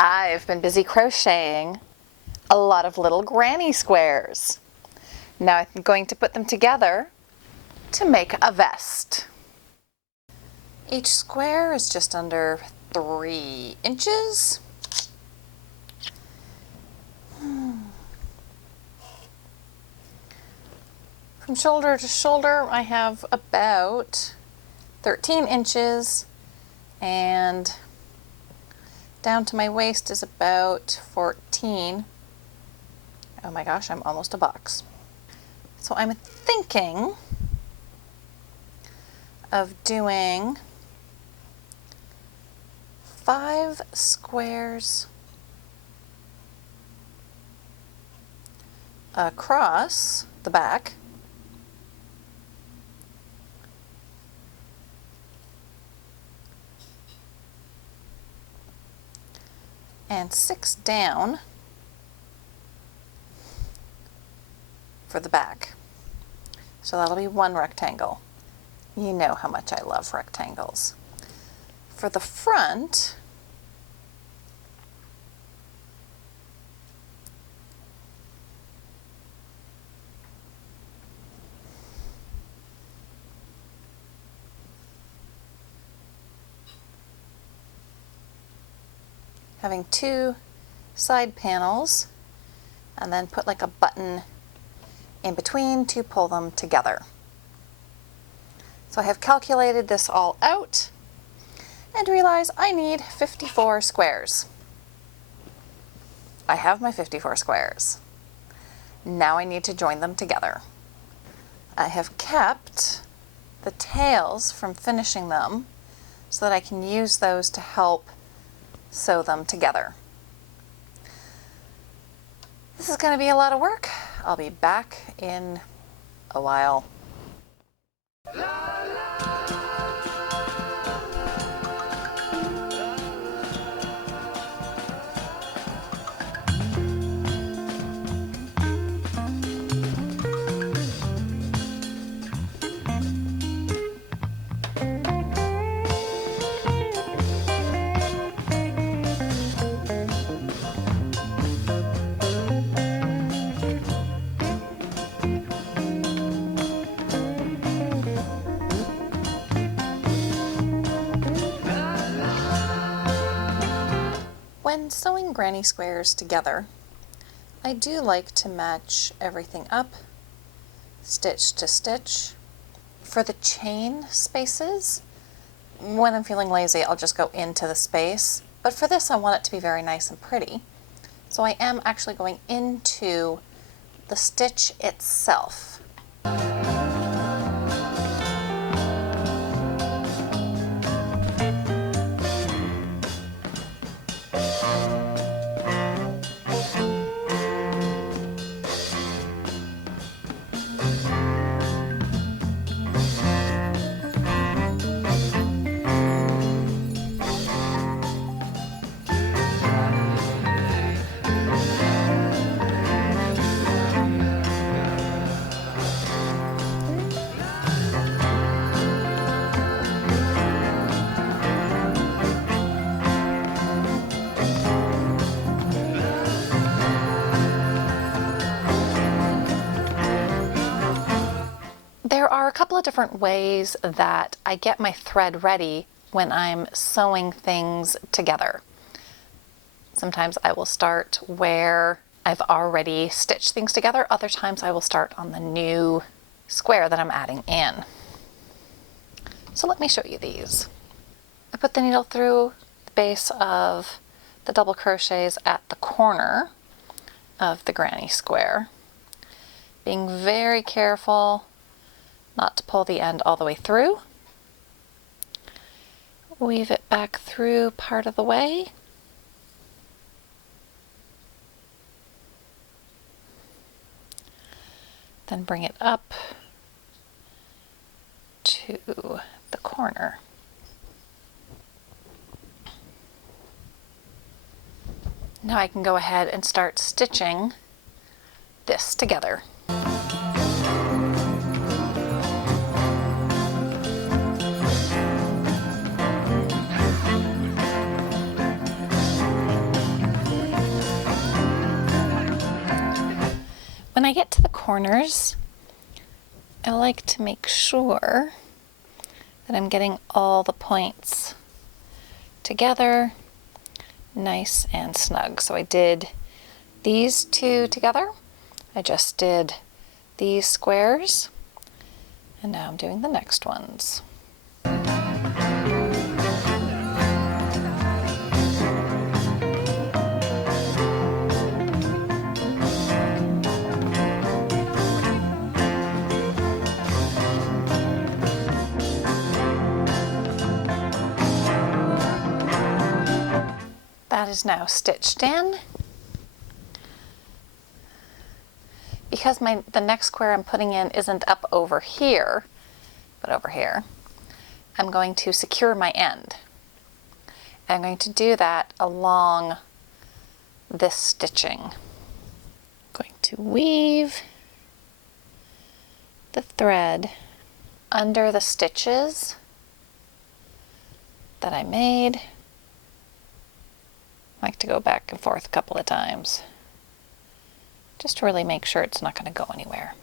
I've been busy crocheting a lot of little granny squares. Now I'm going to put them together to make a vest. Each square is just under 3 inches. From shoulder to shoulder, I have about 13 inches, and down to my waist is about 14. Oh my gosh, I'm almost a box. So I'm thinking of doing 5 squares across the back, and 6 down for the back. So that'll be 1 rectangle. You know how much I love rectangles. For the front, having 2 side panels, and then put like a button in between to pull them together. So I have calculated this all out and realize I need 54 squares. I have my 54 squares. Now I need to join them together. I have kept the tails from finishing them so that I can use those to help sew them together. This is going to be a lot of work. I'll be back in a while. When sewing granny squares together, I do like to match everything up, stitch to stitch. For the chain spaces, when I'm feeling lazy, I'll just go into the space. But for this, I want it to be very nice and pretty. So I am actually going into the stitch itself. There are a couple of different ways that I get my thread ready when I'm sewing things together. Sometimes I will start where I've already stitched things together. Other times I will start on the new square that I'm adding in. So let me show you these. I put the needle through the base of the double crochets at the corner of the granny square, being very careful not to pull the end all the way through. Weave it back through part of the way. Then bring it up to the corner. Now I can go ahead and start stitching this together. I get to the corners, I like to make sure that I'm getting all the points together nice and snug. So I did these two together. I just did these squares, and now I'm doing the next ones. That is now stitched in. Because the next square I'm putting in isn't up over here, but over here, I'm going to secure my end. And I'm going to do that along this stitching. I'm going to weave the thread under the stitches that I made. I like to go back and forth a couple of times, just to really make sure it's not going to go anywhere.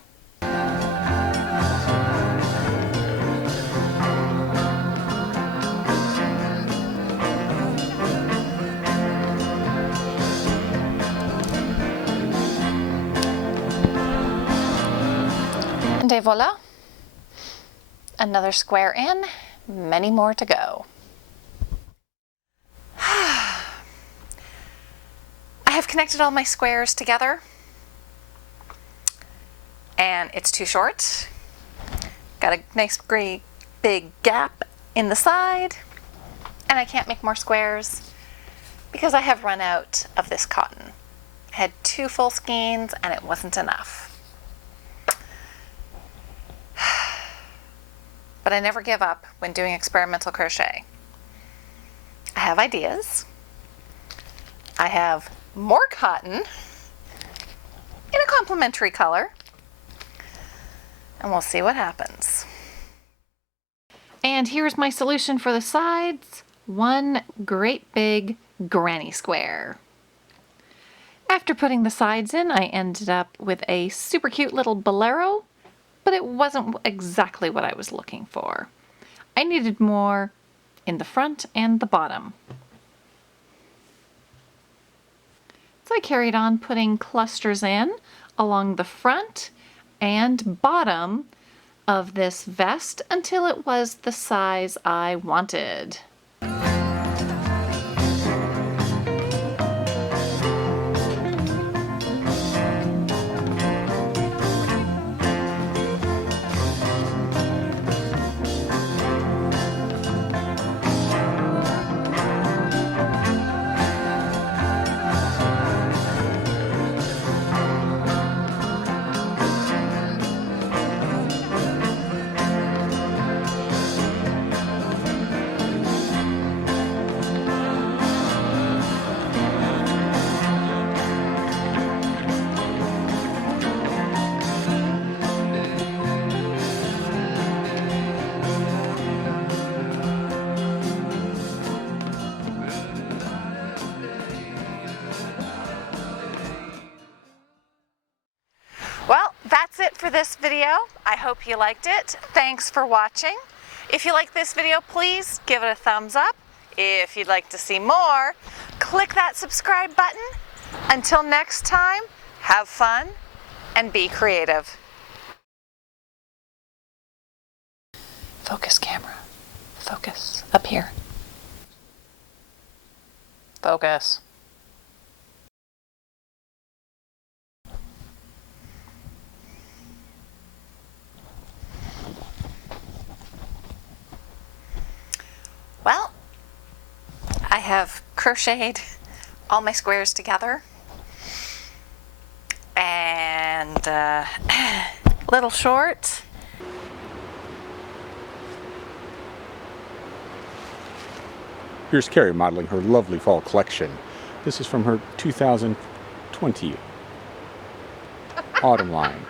And voila! Another square in, many more to go. I have connected all my squares together, and it's too short. Got a nice great big gap in the side, and I can't make more squares because I have run out of this cotton. I had 2 full skeins and it wasn't enough. But I never give up when doing experimental crochet. I have ideas. I have more cotton in a complementary color, and we'll see what happens. And here's my solution for the sides. One great big granny square. After putting the sides in, I ended up with a super cute little bolero, but it wasn't exactly what I was looking for. I needed more in the front and the bottom. So I carried on putting clusters in along the front and bottom of this vest until it was the size I wanted. Well, that's it for this video. I hope you liked it. Thanks for watching. If you like this video, please give it a thumbs up. If you'd like to see more, click that subscribe button. Until next time, have fun and be creative. Focus, camera. Focus. Up here. Focus. Well, I have crocheted all my squares together, and a little short. Here's Carrie modeling her lovely fall collection. This is from her 2020 autumn line.